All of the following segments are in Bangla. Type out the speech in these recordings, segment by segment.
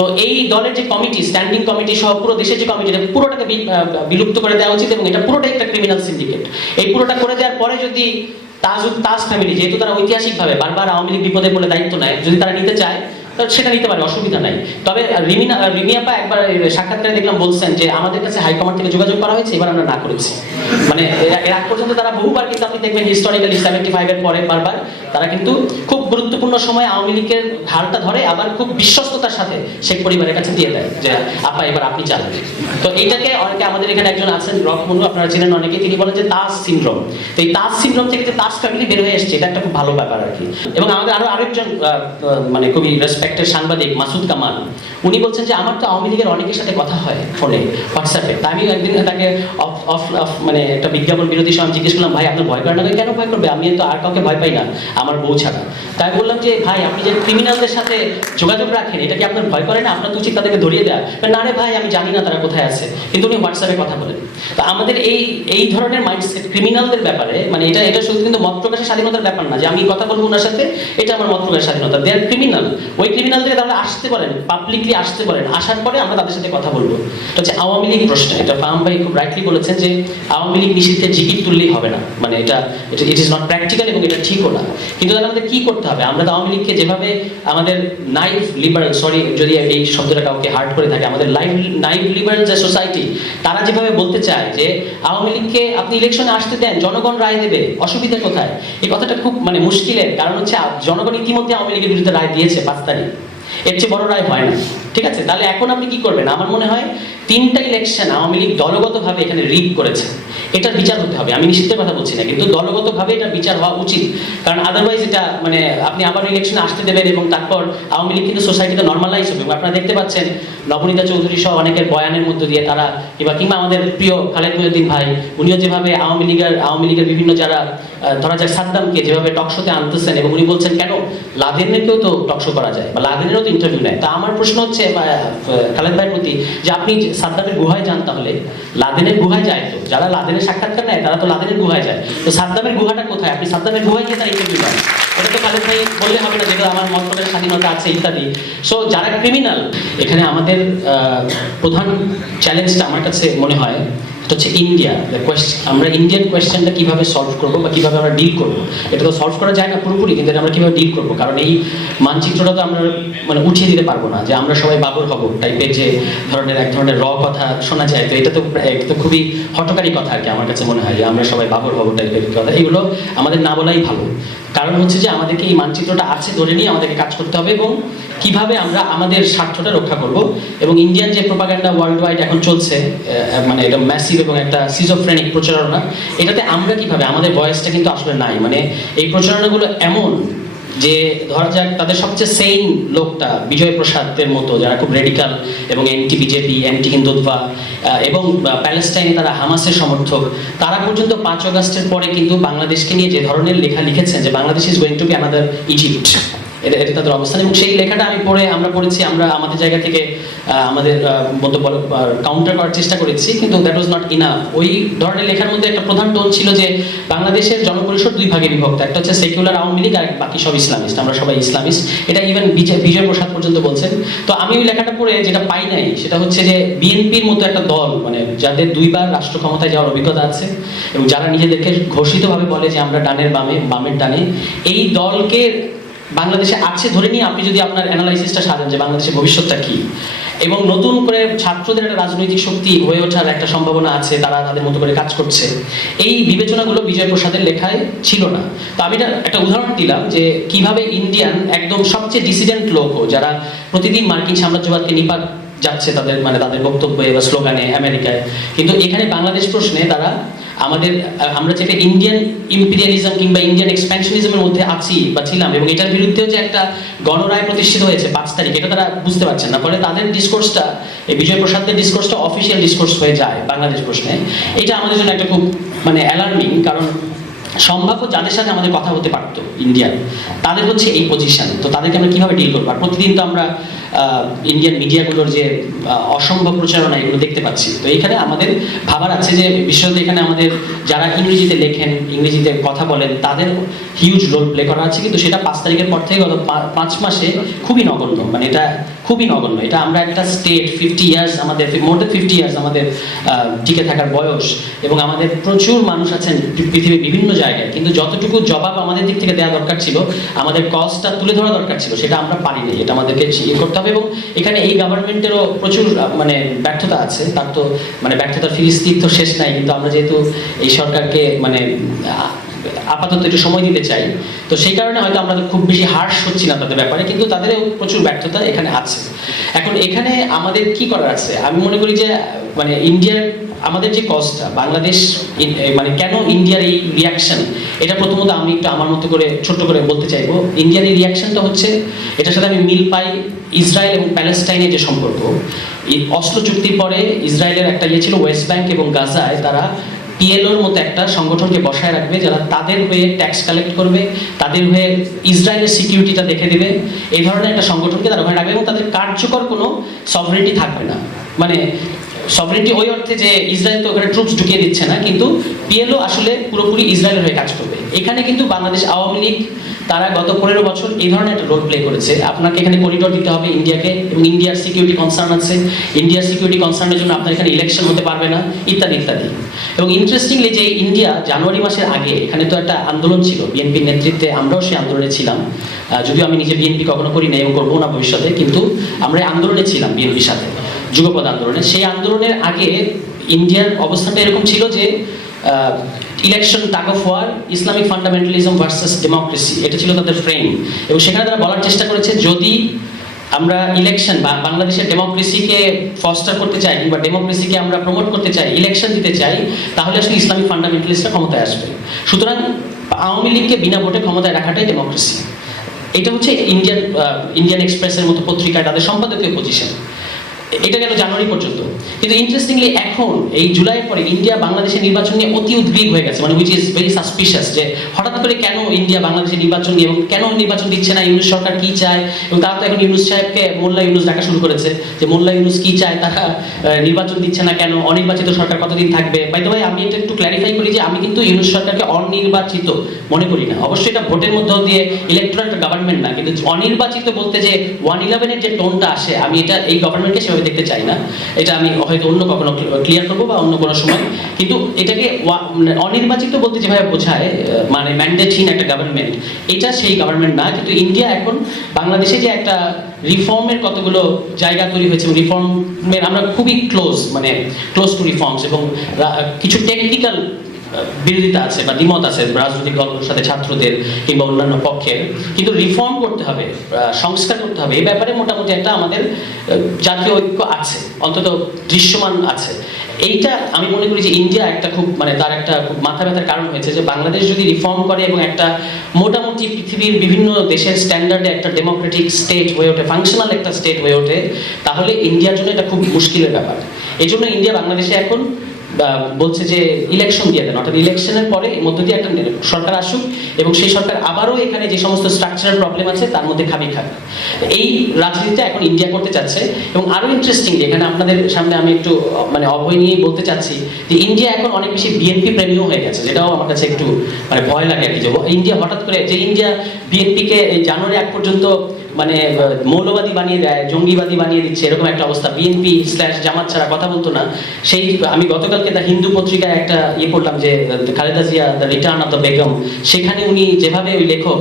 তো এই দলের যে কমিটি স্ট্যান্ডিং কমিটি সহ পুরো দেশের যে কমিটি পুরোটাকে বিলুপ্ত করে দেওয়া উচিত এবং এটা পুরোটাই একটা ক্রিমিনাল সিন্ডিকেট এই পুরোটা করে দেওয়ার পরে যদি তাজ তাজ ফ্যামিলি যেহেতু তারা ঐতিহাসিকভাবে বারবার আওয়ামী লীগ বিপদে পড়লে দায়িত্ব নেয়, যদি তারা নিতে চায় সেটা নিতে পারে, অসুবিধা নাই। তবে রিমিনা রিমিয়াপা একবার সাক্ষাৎকারে দেখলাম বলছেন যে, আমাদের কাছে হাইকমান্ড থেকে যোগাযোগ করা হয়েছে, এবার আমরা না করেছি। মানে আগ পর্যন্ত তারা বহুবার কিন্তু আপনি দেখবেন হিস্টোরিক্যালি সেভেন্টি ফাইভের পরে বারবার তারা কিন্তু খুব গুরুত্বপূর্ণ সময় আওয়ামী লীগের হালটা ধরে আবার খুব বিশ্বস্ততার সাথে শেখ পরিবারের কাছে দিয়ে দেয় যে, আপা, এবার আপনি চালান তো এইটাকে অনেকে আমাদের এখানে একজন আছেন রকমনু আপনারা চিনেন অনেকে তিনি বলেন যে তাজ সিনড্রোম। তো এই তাজ সিনড্রোম থেকে যে তাজ ফ্যামিলি বের হয়ে এসছে, এটা একটা খুব ভালো ব্যাপার আর কি। এবং আমাদের আরও আরেকজন মানে খুবই রেসপেক্টেড সাংবাদিক, মাসুদ কামাল উনি বলছেন যে আমার তো আওয়ামী লীগের অনেকের সাথে কথা হয় ফোনে হোয়াটসঅ্যাপে তা আমি একদিন তাকে অফ অফ অফ মানে একটা বিজ্ঞাপন বিরোধী সময় জিজ্ঞেস করলাম, ভাই, আপনার ভয় করে না কেন ভয় করবে? আমি তো আর কাউকে ভয় পাই না, আমার বউ ছাড়া। তাই বললাম যে, ভাই, আপনি যে ক্রিমিনালদের সাথে যোগাযোগ রাখেন, এটা কি আপনার ভয় করে না? আপনার উচিত তাদেরকে ধরিয়ে দেওয়া না রে ভাই, আমি জানি না তারা কোথায় আছে। কিন্তু উনি হোয়াটসঅ্যাপে কথা বলেন। তো আমাদের এই এই ধরনের মাইন্ডসেট ক্রিমিনালদের ব্যাপারে মানে এটা এটা শুধু কিন্তু মত প্রকাশের স্বাধীনতার ব্যাপার না, যে আমি কথা বলব ওনার সাথে, এটা আমার মত প্রকাশের স্বাধীনতা। দে আর ক্রিমিনাল ওই ক্রিমিনালদের তাহলে আসতে পারেন পাবলিকলি আসতে পারেন আসার পরে আমরা তাদের সাথে কথা বলব। এটা হচ্ছে আওয়ামী লীগ প্রশ্ন, এটা ফাহাম ভাই খুব রাইটলি বলেছেন যে আওয়ামী লীগ নিষিদ্ধের জিকির তুললেই হবে না। মানে এটা ইট ইজ নট প্র্যাকটিক্যাল এবং এটা ঠিকও না। কিন্তু তাহলে আমাদের কি করতে হবে? আমরা তো আওয়ামী লীগকে যেভাবে আমাদের নাইভ লিবারেল সরি যদি এই শব্দটা কাউকে হার্ড করে থাকে, আমাদের লাইভ নাইভ লিবারেল যে সোসাইটি তারা যেভাবে বলতে চায় যে আওয়ামী লীগকে আপনি ইলেকশনে আসতে দেন, জনগণ রায় দেবে, অসুবিধা কোথায়? এই কথাটা খুব মানে মুশকিলের। কারণ হচ্ছে জনগণ ইতিমধ্যে আওয়ামী লীগের বিরুদ্ধে রায় দিয়েছে পাঁচ তারিখ। এর চেয়ে বড় রায় হয় না। ঠিক আছে? তাহলে এখন আপনি কি করবেন? আমার মনে হয় তিনটা ইলেকশন আওয়ামী লীগ দলগতভাবে এখানে রিগ করেছে। এটার বিচার হতে হবে, আমি নিষিদ্ধের কথা বলছি না, কিন্তু দলগতভাবে এটার বিচার হওয়া উচিত। কারণ আদারওয়াইজ এটা মানে আপনি আবার ইলেকশনে আসতে দেবেন এবং তারপর আওয়ামী লীগ কিন্তু সোসাইটিতে নর্মালাইজ হবে। আপনারা দেখতে পাচ্ছেন নবনীতা চৌধুরী সহ অনেকের বয়ানের মধ্য দিয়ে তারা, কিংবা কিংবা আমাদের প্রিয় খালেদ মহিউদ্দিন ভাই, উনিও যেভাবে আওয়ামী লীগের আওয়ামী লীগের বিভিন্ন যারা ধরা যাক সাদ্দামকে যেভাবে টকশোতে আনতেছেন এবং উনি বলছেন, কেন? লাদেনেরকেও তো টকশো করা যায় বা লাদেনেরও তো ইন্টারভিউ নেয়। তা আমার প্রশ্ন হচ্ছে খালেদ ভাইয়ের প্রতি যে আপনি সাদ্দামের গুহায় যান তাহলে। লাদেনের গুহায় যায় তো। যারা লাদেনের সাক্ষাৎকার নেয়, তারা তো লাদেনের গুহায় যায়। তো সাদ্দামের গুহাটা কোথায়? আপনি সাদ্দামের গুহায় গিয়ে তার ইন্টারভিউ করেন। এটা তো খালেদ ভাই বললে হবে না, যেগুলো আমার মত স্বাধীনতা আছে, ইত্যাদি। সো যারা ক্রিমিনাল এখানে আমাদের প্রধান চ্যালেঞ্জটা আমার কাছে মনে হয় এটা হচ্ছে ইন্ডিয়া আমরা ইন্ডিয়ান কোয়েশ্চেনটা কীভাবে সলভ করব বা কীভাবে আমরা ডিল করব? এটা তো সলভ করা যায় না পুরোপুরি, কিন্তু আমরা কীভাবে ডিল করব? কারণ এই মানচিত্রটা তো আমরা মানে উঠিয়ে দিতে পারব না, যে আমরা সবাই বাবর হব টাইপের যে ধরনের এক ধরনের র কথা শোনা যায়, তো এটা তো এটা তো খুবই হটকারী কথা আর কি আমার কাছে মনে হয়, যে আমরা সবাই বাবর হব টাইপের কথা। এগুলো আমাদের না বলাই ভালো। কারণ হচ্ছে যে আমাদেরকে এই মানচিত্রটা আছে ধরে নিয়ে আমাদেরকে কাজ করতে হবে এবং কীভাবে আমরা আমাদের স্বার্থটা রক্ষা করব এবং ইন্ডিয়ান যে প্রোপাগান্ডা ওয়ার্ল্ড ওয়াইড এখন চলছে মানে এটা ম্যাসিভ এবং একটা সিজোফ্রেনিক প্রচারণা, এটাতে আমরা কীভাবে, আমাদের বয়সটা কিন্তু আসলে নাই মানে এই প্রচারণাগুলো এমন যে ধরা যাক, তাদের সবচেয়ে সেইন লোকটা, বিজয় প্রসাদের মতো, যারা খুব রেডিকাল এবং এন্টি বিজেপি অ্যান্টি হিন্দুত্বা এবং প্যালেস্টাইন প্যালেস্টাইনে তারা হামাসের সমর্থক, তারা পর্যন্ত পাঁচ অগাস্টের পরে কিন্তু বাংলাদেশকে নিয়ে যে ধরনের লেখা লিখেছেন, যে Bangladesh is going to be আমাদের ইজিপ্ট এটা এটা তাদের অবস্থান। এবং সেই লেখাটা আমি পড়ে আমরা পড়েছি আমরা আমাদের জায়গা থেকে আমাদের আহ, কাউন্টার করার চেষ্টা করেছি কিন্তু দ্যাট ওয়াজ নট ইনাফ ওই ধরনের লেখার মধ্যে একটা প্রধান টোন ছিল যে বাংলাদেশের জনপরিষদ দুই ভাগে বিভক্ত একটা হচ্ছে সেকুলার আওয়ামী লীগ আর বাকি সব ইসলামিস্ট আমরা সবাই ইসলামিস্ট এটা ইভেন বিজয় প্রসাদ পর্যন্ত বলছেন। তো আমি ওই লেখাটা পড়ে যেটা পাই নাই সেটা হচ্ছে যে বিএনপির মতো একটা দল মানে যাদের দুইবার রাষ্ট্র ক্ষমতায় যাওয়ার অভিজ্ঞতা আছে এবং যারা নিজেদেরকে ঘোষিতভাবে বলে যে আমরা ডানের বামে বামের ডানে এই দলকে বাংলাদেশে আছে ধরে নিয়ে আপনি যদি আপনার অ্যানালাইসিসটা সাজান যে বাংলাদেশের ভবিষ্যৎটা কি। এবং নতুন করে ছাত্রদের একটা রাজনৈতিক শক্তি হয়ে ওঠার একটা সম্ভাবনা আছে, তারা তাদের মতো করে কাজ করছে। এই বিবেচনাগুলো বিজয় প্রসাদের লেখায় ছিল না। তো আমি এটা, একটা উদাহরণ দিলাম যে কীভাবে ইন্ডিয়ান একদম সবচেয়ে ডিসিডেন্ট লোকও যারা প্রতিদিন মার্কিন সাম্রাজ্যবাদকে নিপাত যাচ্ছে তাদের মানে তাদের বক্তব্যে বা স্লোগানে আমেরিকায়। কিন্তু এখানে বাংলাদেশ প্রশ্নে তারা আমাদের আমরা যেটা ইন্ডিয়ান ইম্পিরিয়ালিজম কিংবা ইন্ডিয়ান এক্সপ্যানশনিজমের মধ্যে আছি বা ছিলাম এবং এটার বিরুদ্ধেও যে একটা গণরায় প্রতিষ্ঠিত হয়েছে পাঁচ তারিখ, এটা তারা বুঝতে পারছেন না। ফলে তাদের ডিসকোর্সটা এই বিজয় প্রসাদের ডিসকোর্সটা অফিসিয়াল ডিসকোর্স হয়ে যায় বাংলাদেশ প্রশ্নে। এটা আমাদের জন্য একটা খুব মানে অ্যালার্মিং কারণ সম্ভাব্য যাদের সাথে আমাদের কথা হতে পারতো ইন্ডিয়ান তাদের হচ্ছে এই পজিশন তো তাদেরকে আমরা কীভাবে ডিল করব? আর প্রতিদিন তো আমরা ইন্ডিয়ান মিডিয়াগুলোর যে অসম্ভব প্রচারণা, এগুলো দেখতে পাচ্ছি। তো এখানে আমাদের ভাবার আছে যে, বিশেষত এখানে আমাদের যারা ইংরেজিতে লেখেন, ইংরেজিতে কথা বলেন, তাদের হিউজ রোল প্লে করা আছে। কিন্তু সেটা পাঁচ তারিখের পর থেকে গত পাঁচ মাসে খুবই নগণ্য। মানে এটা খুবই নগণ্য। এটা আমরা একটা স্টেট ফিফটি ইয়ার্স আমাদের মোর দেন ফিফটি ইয়ার্স আমাদের টিকে থাকার বয়স এবং আমাদের প্রচুর মানুষ আছেন পৃথিবীর বিভিন্ন জায়গায়। কিন্তু যতটুকু জবাব আমাদের দিক থেকে দেওয়া দরকার ছিল, আমাদের কজটা তুলে ধরা দরকার ছিল, সেটা আমরা পারিনি এটা আমাদেরকে ইয়ে করতে হবে এবং এখানে এই গভর্নমেন্টেরও প্রচুর মানে ব্যর্থতা আছে। তার তো মানে ব্যর্থতার ফিরিস্তির তো শেষ নাই। কিন্তু আমরা যেহেতু এই সরকারকে মানে আপাতত একটু সময় দিতে চাই। তো সেই কারণে হয়তো আমরা খুব বেশি হার্শ হচ্ছি না তাদের ব্যাপারে, কিন্তু তাদেরও প্রচুর ব্যর্থতা এখানে আছে। এখন এখানে আমাদের কি করার আছে? আমি মনে করি যে মানে ইন্ডিয়ার আমাদের যে কজটা বাংলাদেশ মানে কেন ইন্ডিয়ার এই রিয়াকশন এটা প্রথমত আমি একটু আমার মতো করে, ছোট্ট করে বলতে চাইব। ইন্ডিয়ার এই রিয়াকশনটা হচ্ছে, এটার সাথে আমি মিল পাই ইসরায়েল এবং প্যালেস্টাইনের যে সম্পর্ক। অস্ত্র চুক্তির পরে ইসরায়েলের একটা ইয়ে ছিল ওয়েস্ট ব্যাংক এবং গাজায় তারা পিএলওর মতো একটা সংগঠনকে বসায় রাখবে, যারা তাদের হয়ে ট্যাক্স কালেক্ট করবে, তাদের হয়ে ইসরায়েলের সিকিউরিটিটা দেখে দেবে। এই ধরনের একটা সংগঠনকে তারা ওখানে রাখবে এবং তাদের কার্যকর কোনো সভরিটি থাকবে না। মানে সভরিটি ওই অর্থে যে ইসরায়েল তো ওখানে ট্রুপস ঢুকিয়ে দিচ্ছে না, কিন্তু পিএলও আসলে পুরোপুরি ইসরায়েলের হয়ে কাজ করবে। এখানে কিন্তু বাংলাদেশ আওয়ামী লীগ তারা গত পনেরো বছর এই ধরনের একটা রোল প্লে করেছে। আপনাকে এখানে করিডোর দিতে হবে ইন্ডিয়াকে এবং ইন্ডিয়ার সিকিউরিটি কনসার্ন আছে। ইন্ডিয়ার সিকিউরিটি কনসার্নের জন্য আপনার এখানে ইলেকশন হতে পারবে না, ইত্যাদি ইত্যাদি। এবং ইন্টারেস্টিংলি যে ইন্ডিয়া জানুয়ারি মাসের আগে এখানে তো একটা আন্দোলন ছিল বিএনপির নেতৃত্বে আমরাও সেই আন্দোলনে ছিলাম। যদিও আমি নিজে বিএনপি কখনো করি না এবং করব না ভবিষ্যতে, কিন্তু আমরা আন্দোলনে ছিলাম বিএনপির সাথে যুগপদ আন্দোলনে। সেই আন্দোলনের আগে ইন্ডিয়ার অবস্থানটা এরকম ছিল যে election tug of war Islamic fundamentalism versus democracy এটা ছিল তাদের ফ্রেম এবং সেখানে তারা বলার চেষ্টা করেছে, যদি আমরা ইলেকশন বা বাংলাদেশের ডেমোক্রেসিকে ফস্টার করতে চাই কিংবা ডেমোক্রেসিকে আমরা প্রমোট করতে চাই ইলেকশন দিতে চাই, তাহলে আসলে ইসলামিক ফান্ডামেন্টালিস্টরা ক্ষমতায় আসবে। সুতরাং আওয়ামী লীগকে বিনা ভোটে ক্ষমতায় রাখাটাই ডেমোক্রেসি এটা হচ্ছে ইন্ডিয়ান ইন্ডিয়ান এক্সপ্রেসের মতো পত্রিকায় তাদের সম্পাদকীয় পজিশন এটা গেল জানুয়ারি পর্যন্ত। কিন্তু ইন্টারেস্টিংলি এখন, এই জুলাইয়ের পরে ইন্ডিয়া বাংলাদেশের নির্বাচন নিয়ে অতি উদ্গ্রীব হয়ে গেছে মানে উইচ ইজ ভেরি সাসপিশিয়াস যে হঠাৎ করে কেন ইন্ডিয়া বাংলাদেশের নির্বাচন নিয়ে এবং কেন নির্বাচন দিচ্ছে না, ইউনুস সরকার কি চায়? এবং তারা তো এখন ইউনুস সাহেবকে, মোল্লা ইউনুস ডাকা শুরু করেছে যে মোল্লা ইউনুস কি চায়, তারা নির্বাচন দিচ্ছে না কেন, অনির্বাচিত সরকার কতদিন থাকবে? বাই ভাই আমি এটা একটু ক্ল্যারিফাই করি যে আমি কিন্তু ইউনুস সরকারকে অনির্বাচিত মনে করি না। অবশ্যই এটা ভোটের মধ্য দিয়ে ইলেকট্রাল গভর্নমেন্ট না, কিন্তু অনির্বাচিত বলতে যে ওয়ান ইলেভেনের যে টোনটা আসে, আমি এটা এই গভর্নমেন্টকে সেভাবে দেখতে চাই না। এটা আমি হয়তো অন্য কখনো ক্লিয়ার করব বা অন্য কোনো সময়। কিন্তু এটাকে মানে অনির্বাচিত বলতে যেভাবে বোঝায় মানে ম্যান্ডেটহীন একটা গভর্নমেন্ট এটা সেই গভর্নমেন্ট না। কিন্তু ইন্ডিয়া এখন বাংলাদেশে যে একটা রিফর্মের কতগুলো জায়গা তৈরি হয়েছে রিফর্মের আমরা খুবই ক্লোজ মানে ক্লোজ টু রিফর্মস এবং কিছু টেকনিক্যাল বিরোধিতা আছে বা দ্বিমত আছে রাজনৈতিক দলগুলোর সাথে ছাত্রদের কিংবা অন্যান্য পক্ষের। কিন্তু রিফর্ম করতে হবে সংস্কার করতে হবে এই ব্যাপারে মোটামুটি একটা আমাদের জাতীয় ঐক্য আছে, অন্তত দৃশ্যমান আছে। এইটা আমি মনে করি যে ইন্ডিয়া একটা খুব মানে তার একটা খুব মাথা ব্যথার কারণ হয়েছে যে বাংলাদেশ যদি রিফর্ম করে এবং একটা মোটামুটি পৃথিবীর বিভিন্ন দেশের স্ট্যান্ডার্ডে একটা ডেমোক্রেটিক স্টেট হয়ে ওঠে ফাংশনাল একটা স্টেট হয়ে ওঠে, তাহলে ইন্ডিয়ার জন্য এটা খুব মুশকিলের ব্যাপার। এই জন্য ইন্ডিয়া বাংলাদেশে এখন বলছে যে ইলেকশন দিয়ে দেন, অর্থাৎ ইলেকশনের পরে মধ্য দিয়ে একটা সরকার আসুক এবং সেই সরকার আবারও এখানে যে সমস্ত স্ট্রাকচারাল প্রবলেম আছে তার মধ্যে খাবি খাবে এই রাজনীতিটা এখন ইন্ডিয়া করতে চাচ্ছে এবং আরও ইন্টারেস্টিং এখানে আপনাদের সামনে আমি একটু মানে অভয় নিয়ে বলতে চাচ্ছি যে ইন্ডিয়া এখন অনেক বেশি বিএনপি প্রেমীয় হয়ে গেছে, যেটাও আমার কাছে একটু মানে ভয় লাগে আর কি। যে ইন্ডিয়া হঠাৎ করে, যে ইন্ডিয়া বিএনপিকে এই জানুয়ারি আগ পর্যন্ত মানে মৌলবাদী বানিয়ে দেয়, জঙ্গিবাদী বানিয়ে দিচ্ছে, এরকম একটা অবস্থা। বিএনপি স্ল্যাশ জামাত ছাড়া কথা বলতো না। সেই, আমি গতকালকে দ্য হিন্দু পত্রিকায় একটা ইয়ে করলাম যে, Khaleda Zia the return of the Begum সেখানে উনি যেভাবে ওই লেখক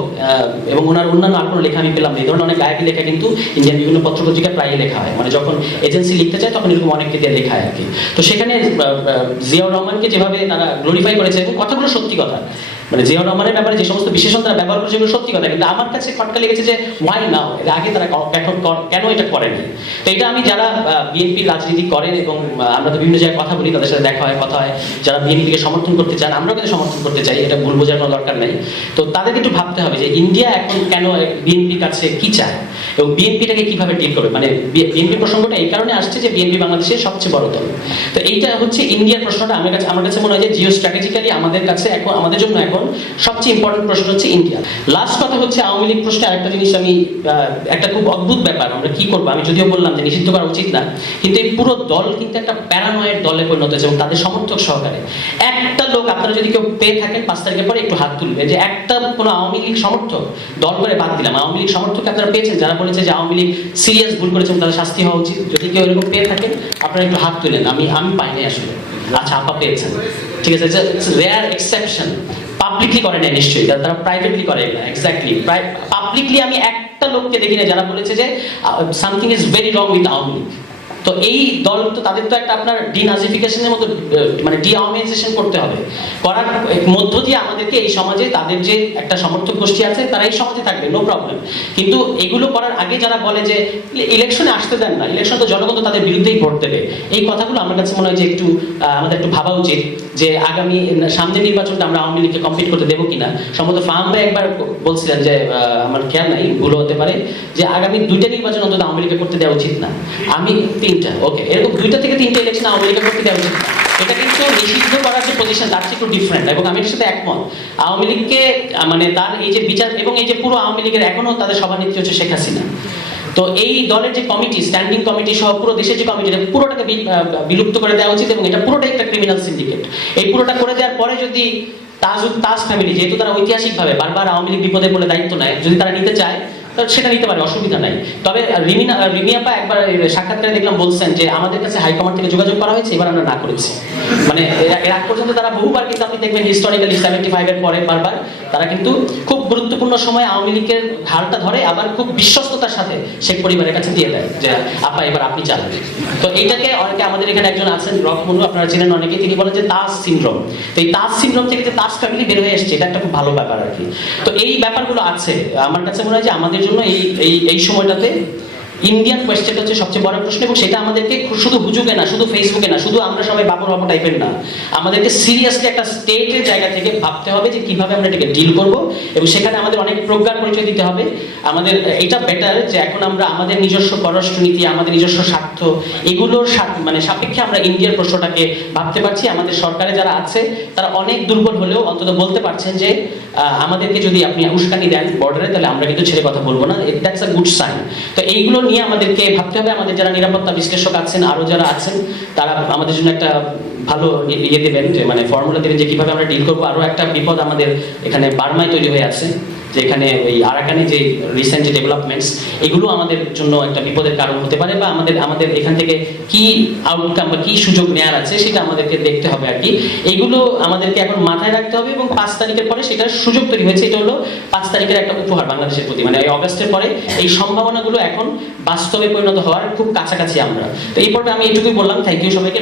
এবং ওনার অন্যান্য আর কোনো লেখা আমি পেলাম এই ধরনের অনেক গায়কি লেখা কিন্তু ইন্ডিয়ান বিভিন্ন পত্র পত্রিকায় প্রায়ই লেখা হয়। মানে যখন এজেন্সি লিখতে চায়, তখন এরকম অনেককে দিয়ে লেখা হয় আর কি। তো সেখানে জিয়াউর রহমানকে যেভাবে তারা গ্লোরিফাই করেছে, এবং কথাগুলো সত্যি কথা। মানে জিয়াউর রহমানের ব্যাপারে যে সমস্ত বিশেষণ তারা ব্যবহার করেছে এগুলো সত্যি কথা, কিন্তু আমার কাছে খটকা লেগেছে যে ওয়াই নাও এর আগে তারা এখন কেন এটা করেনি? তো এটা আমি যারা বিএনপি রাজনীতি করেন এবং আমরা তো বিভিন্ন জায়গায় কথা বলি, তাদের সাথে দেখা হয়, কথা হয়, যারা বিএনপিকে সমর্থন করতে চান, আমরাও কিন্তু সমর্থন করতে চাই, এটা ভুল বোঝানোর দরকার নাই। তো তাদেরকে একটু ভাবতে হবে যে ইন্ডিয়া এখন কেন বিএনপির কাছে কি চায় এবং বিএনপিটাকে কীভাবে ডিল করবে? মানে বিএনপি প্রসঙ্গটা এই কারণে আসছে যে বিএনপি বাংলাদেশের সবচেয়ে বড় দল। তো এইটা হচ্ছে ইন্ডিয়ার প্রশ্নটা। আমার কাছে আমার কাছে মনে হয় যে জিও স্ট্র্যাটেজিক্যালি আমাদের কাছে এখন আমাদের জন্য এখন এখন সবচেয়ে ইম্পর্টেন্ট প্রশ্ন হচ্ছে ইন্ডিয়া লাস্ট কথা হচ্ছে আওয়ামী লীগ প্রশ্নে আরেকটা জিনিস আমি একটা খুব অদ্ভুত ব্যাপার, আমরা কি করব? আমি যদিও বললাম যে নিষিদ্ধ করা উচিত না, কিন্তু এই পুরো দল কিন্তু একটা প্যারানয়েড দলে পরিণত হয়েছে এবং তাদের সমর্থক সহকারে। একটা লোক, আপনারা যদি কেউ পেয়ে থাকেন পাঁচ তারিখের পরে একটু হাত তুলবে যে একটা কোনো আওয়ামী লীগ সমর্থক দল করে বাদ দিলাম। আওয়ামী লীগ সমর্থক আপনারা পেয়েছেন? যারা বলেছে যে আওয়ামী লীগ সিরিয়াস ভুল করেছে তাদের শাস্তি হওয়া উচিত, যদি কেউ এরকম পেয়ে থাকেন, আপনারা একটু হাত তুলেন। আমি আমি পাইনি আসলে। আচ্ছা আপা পেয়েছেন। ঠিক আছে রেয়ার এক্সেপশন পাবলিকলি করে না নিশ্চয়ই তারা প্রাইভেটলি করে না এক্স্যাক্টলি পাবলিকলি আমি একটা লোককে দেখি না যারা বলেছে যে something is very wrong with Awami তো এই দল, তো তাদের তো একটা আপনার ডিনাজিফিকেশনের মতো মানে ডিআওয়ামাইজেশন করতে হবে। করার মধ্য দিয়ে আমাদেরকে এই সমাজে তাদের যে একটা সমর্থক গোষ্ঠী আছে, তারা এই সমাজে থাকবে নো প্রবলেম কিন্তু এগুলো করার আগে যারা বলে যে ইলেকশনে আসতে দেন না ইলেকশন তো জনগণ তাদের বিরুদ্ধেই ভোট দেবে। এই কথাগুলো আমার কাছে মনে হয় যে একটু আমাদের একটু ভাবা উচিত। যে আগামী সামনের নির্বাচনটা আমরা আওয়ামী লীগকে কমপ্লিট করতে দেবো কিনা, সম্ভবত ফার্ম ভাই একবার বলছিলেন যে আমার খেয়াল নাই ভুল হতে পারে, যে আগামী দুইটা নির্বাচন অন্তত আওয়ামী লীগকে করতে দেওয়া উচিত না। আমি তিনটা ওকে এরকম দুইটা থেকে তিনটা ইলেকশন আওয়ামী লীগকে করতে দেওয়া উচিত না। এটা কিন্তু নিষিদ্ধ করার যে পজিশন তার চেয়ে একটু ডিফারেন্ট এবং আমি এর সাথে একমত। আওয়ামী লীগকে মানে তার এই যে বিচার, এবং এই যে পুরো আওয়ামী লীগের এখনও তাদের সভানেত্রী হচ্ছে শেখ হাসিনা। তো এই দলের যে কমিটি স্ট্যান্ডিং কমিটি সহ পুরো দেশের যে কমিটি পুরোটাকে বিলুপ্ত করে দেওয়া উচিত এবং এটা পুরোটাই একটা ক্রিমিনাল সিন্ডিকেট এই পুরোটা করে দেওয়ার পরে যদি তাজ তাজ ফ্যামিলি যেহেতু তারা ঐতিহাসিকভাবে বারবার আওয়ামী লীগ বিপদে পড়ে দায়িত্ব নেয়, যদি তারা নিতে চায় সেটা নিতে পারে, অসুবিধা নাই। তবে রিমিনা রিমিয়াপা একবার সাক্ষাৎকারে দেখলাম বলছেন যে, আমাদের কাছে হাইকমান্ড থেকে যোগাযোগ করা হয়েছে, এবার আমরা না করেছি। মানে এর- আগ পর্যন্ত তারা বহুবার কিন্তু আপনি দেখবেন হিস্টোরিক্যালি সেভেন্টি ফাইভের পরে বারবার তারা কিন্তু খুব গুরুত্বপূর্ণ সময় আওয়ামী লীগের হালটা ধরে আবার খুব বিশ্বস্ততার সাথে শেখ পরিবারের কাছে দিয়ে দেয় যে, আপা, এবার আপনি চালান। তো এইটাকে অনেকে আমাদের এখানে একজন আছেন রকমনু আপনারা চিনেন অনেকে তিনি বলেন যে তাজ সিনড্রোম। তো এই তাজ সিনড্রোম থেকে যে তাজ ফ্যামিলি বের হয়ে এসছে, এটা একটা খুব ভালো ব্যাপার আর কি। তো এই ব্যাপারগুলো আছে। আমার কাছে মনে হয় যে আমাদের জন্য এই এই সময়টাতে ইন্ডিয়ান কোয়েশ্চেনটা হচ্ছে সবচেয়ে বড় প্রশ্ন এবং সেটা আমাদেরকে শুধু হুজুকে না, শুধু ফেসবুকে না, শুধু আমরা সবাই বাবর বাবু টাইপের না। আমাদেরকে সিরিয়াসলি একটা স্টেটের জায়গা থেকে ভাবতে হবে যে কীভাবে আমরা এটাকে ডিল করব এবং সেখানে আমাদের অনেক প্রজ্ঞার পরিচয় দিতে হবে। আমাদের, এটা বেটার যে এখন আমরা আমাদের নিজস্ব পররাষ্ট্রনীতি আমাদের নিজস্ব স্বার্থ, এগুলোর মানে সাপেক্ষে আমরা ইন্ডিয়ার প্রশ্নটাকে ভাবতে পারছি। আমাদের সরকারে যারা আছে, তারা অনেক দুর্বল হলেও অন্তত বলতে পারছেন যে আমাদেরকে যদি আপনি উস্কানি দেন বর্ডারে তাহলে আমরা কিন্তু ছেড়ে কথা বলব না। দ্যাটস আ গুড সাইন তো এইগুলো নিয়ে আমাদেরকে ভাবতে হবে। আমাদের যারা নিরাপত্তা বিশ্লেষক আছেন, আরও যারা আছেন, তারা আমাদের জন্য একটা ভালো ইয়ে দেবেন যে মানে ফর্মুলা দেবেন যে, কীভাবে আমরা ডিল করব। আরও একটা বিপদ আমাদের এখানে বার্মায় তৈরি হয়ে আছে। যে এখানে ওই আরাকানে যে রিসেন্ট ডেভেলপমেন্টস এগুলো আমাদের জন্য একটা বিপদের কারণ হতে পারে বা আমাদের আমাদের এখান থেকে কি আউটকাম বা কি সুযোগ নেওয়ার আছে সেটা আমাদেরকে দেখতে হবে আর কি। এগুলো আমাদেরকে এখন মাথায় রাখতে হবে এবং পাঁচ তারিখের পরে সেটার সুযোগ তৈরি হয়েছে। এটা হলো পাঁচ তারিখের একটা উপহার বাংলাদেশের প্রতি। মানে এই অগস্টের পরে এই সম্ভাবনাগুলো এখন বাস্তবে পরিণত হওয়ার খুব কাছাকাছি আমরা। তো এই পর্বে আমি এইটুকুই বললাম। থ্যাংক ইউ সবাইকে।